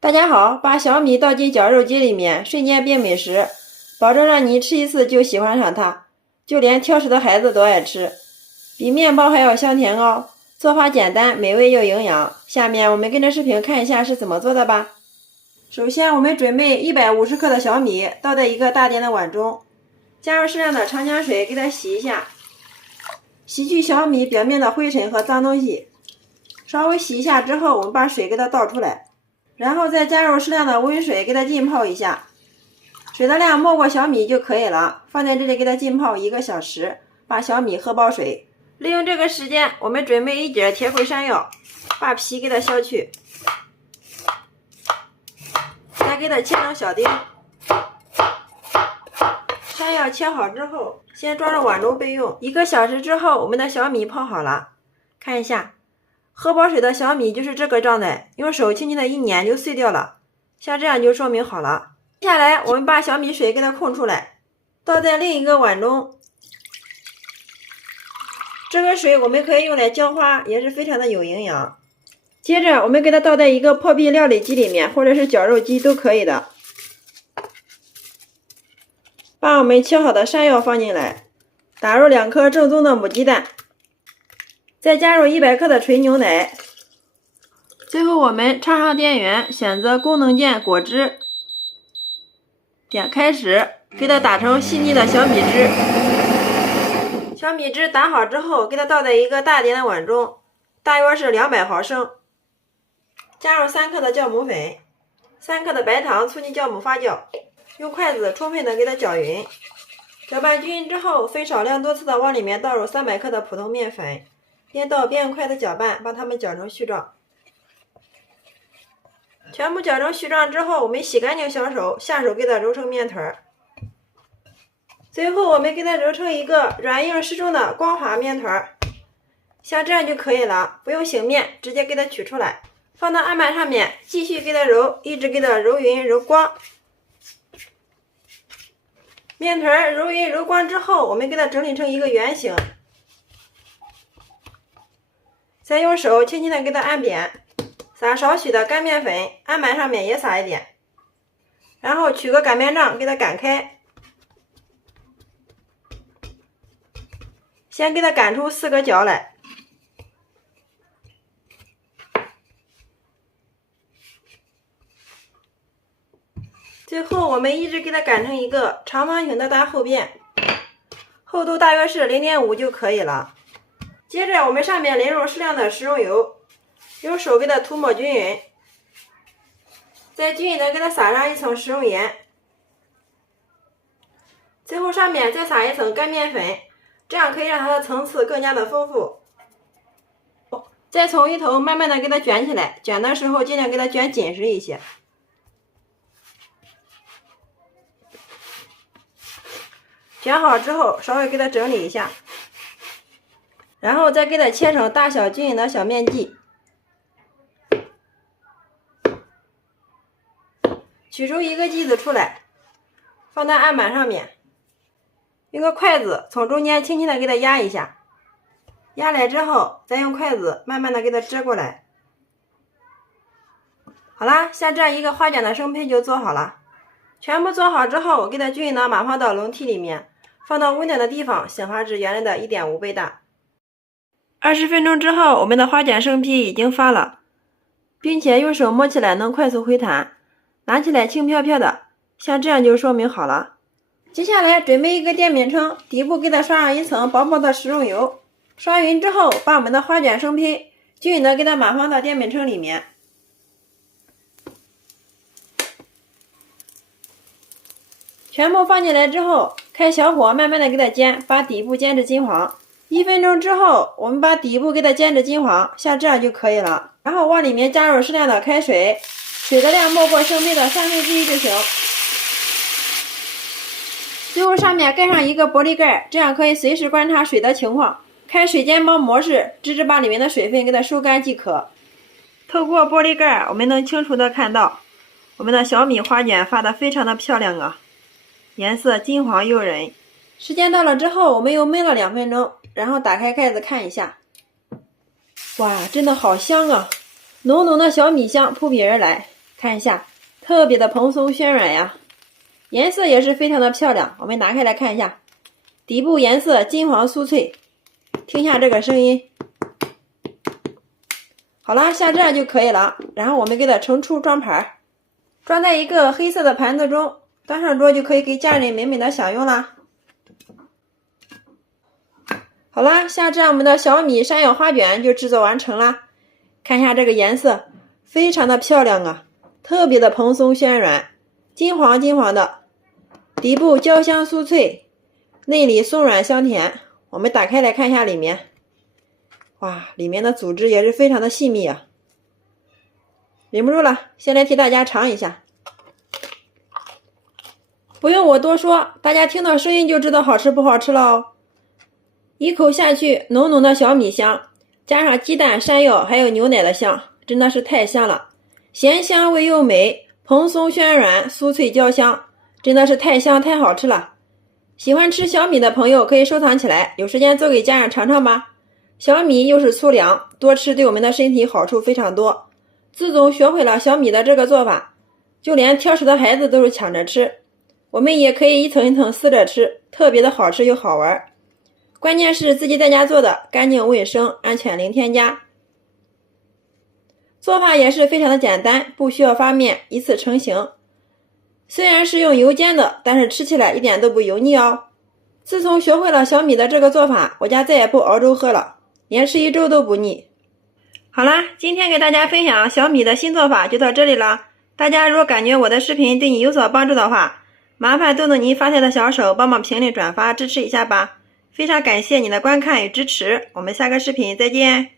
大家好，把小米倒进绞肉机里面，瞬间变美食，保证让你吃一次就喜欢上它，就连挑食的孩子都爱吃，比面包还要香甜哦。做法简单，美味又营养。下面我们跟着视频看一下是怎么做的吧。首先，我们准备150克的小米，倒在一个大点的碗中，加入适量的长江水，给它洗一下，洗去小米表面的灰尘和脏东西。稍微洗一下之后，我们把水给它倒出来。然后再加入适量的温水，给它浸泡一下，水的量没过小米就可以了。放在这里给它浸泡1个小时，把小米喝饱水。利用这个时间，我们准备1节铁灰山药，把皮给它削去，再给它切成小丁。山药切好之后，先装入碗中备用。1个小时之后，我们的小米泡好了，看一下。喝饱水的小米就是这个状态，用手轻轻的一捻就碎掉了，像这样就说明好了。接下来我们把小米水给它控出来，倒在另一个碗中。这个水我们可以用来浇花，也是非常的有营养。接着我们给它倒在一个破壁料理机里面，或者是绞肉机都可以的。把我们切好的山药放进来，打入2颗正宗的母鸡蛋。再加入100克的纯牛奶，最后我们插上电源，选择功能键果汁，点开始，给它打成细腻的小米汁。小米汁打好之后，给它倒在一个大点的碗中，大约是200毫升，加入3克的酵母粉，3克的白糖促进酵母发酵，用筷子充分的给它搅匀。搅拌均匀之后，分少量多次的往里面倒入300克的普通面粉。边倒边用筷子搅拌，把它们搅成絮状。全部搅成絮状之后，我们洗干净小手，下手给它揉成面团。最后我们给它揉成一个软硬适中的光滑面团，像这样就可以了，不用醒面，直接给它取出来，放到案板上面，继续给它揉，一直给它揉匀揉光。面团揉匀揉光之后，我们给它整理成一个圆形。再用手轻轻的给它按扁，撒少许的干面粉，案板上面也撒一点，然后取个擀面杖给它擀开，先给它擀出4个角来，最后我们一直给它擀成一个长方形的大厚片，厚度大约是0.5就可以了。接着我们上面淋入适量的食用油，用手给它涂抹均匀，再均匀的给它撒上一层食用盐，最后上面再撒一层干面粉，这样可以让它的层次更加的丰富。再从一头慢慢的给它卷起来，卷的时候尽量给它卷紧实一些。卷好之后稍微给它整理一下，然后再给它切成大小均匀的小面剂，取出1个剂子出来，放在案板上面，用个筷子从中间轻轻的给它压一下，压来之后再用筷子慢慢的给它折过来。好啦，像这样一个花卷的生胚就做好了。全部做好之后，我给它均匀的码放到笼屉里面，放到温暖的地方，醒发至原来的1.5倍大。20分钟之后，我们的花卷生坯已经发了，并且用手摸起来能快速回弹，拿起来轻飘飘的，像这样就说明好了。接下来准备一个电饼铛，底部给它刷上一层薄薄的食用油，刷匀之后，把我们的花卷生坯均匀的给它码放到电饼铛里面。全部放进来之后，开小火慢慢的给它煎，把底部煎至金黄。1分钟之后，我们把底部给它煎至金黄，像这样就可以了。然后往里面加入适量的开水，水的量没过生坯的1/3就行。最后上面盖上一个玻璃盖，这样可以随时观察水的情况。开水煎包模式，直至把里面的水分给它收干即可。透过玻璃盖，我们能清楚的看到我们的小米花卷发的非常的漂亮啊，颜色金黄诱人。时间到了之后，我们又焖了2分钟，然后打开盖子看一下。哇，真的好香啊！浓浓的小米香扑鼻而来。看一下，特别的蓬松暄软呀，颜色也是非常的漂亮。我们拿开来看一下，底部颜色金黄酥脆，听下这个声音。好了，像这样就可以了。然后我们给它盛出装盘，装在一个黑色的盘子中，端上桌就可以给家人美美的享用啦。好啦，像这样我们的小米山药花卷就制作完成啦。看一下这个颜色，非常的漂亮啊，特别的蓬松暄软，金黄金黄的，底部焦香酥脆，内里松软香甜。我们打开来看一下里面，哇，里面的组织也是非常的细密啊，忍不住了，先来替大家尝一下。不用我多说，大家听到声音就知道好吃不好吃了哦。一口下去，浓浓的小米香，加上鸡蛋、山药还有牛奶的香，真的是太香了。咸香味又美，蓬松暄软，酥脆焦香，真的是太香太好吃了。喜欢吃小米的朋友可以收藏起来，有时间做给家人尝尝吧。小米又是粗粮，多吃对我们的身体好处非常多。自从学会了小米的这个做法，就连挑食的孩子都是抢着吃。我们也可以一层一层撕着吃，特别的好吃又好玩。关键是自己在家做的，干净卫生，安全零添加。做法也是非常的简单，不需要发面，一次成型。虽然是用油煎的，但是吃起来一点都不油腻哦。自从学会了小米的这个做法，我家再也不熬粥喝了，连吃一周都不腻。好啦，今天给大家分享小米的新做法就到这里了。大家如果感觉我的视频对你有所帮助的话，麻烦动动您发财的小手，帮忙评论转发支持一下吧。非常感谢你的观看与支持，我们下个视频再见。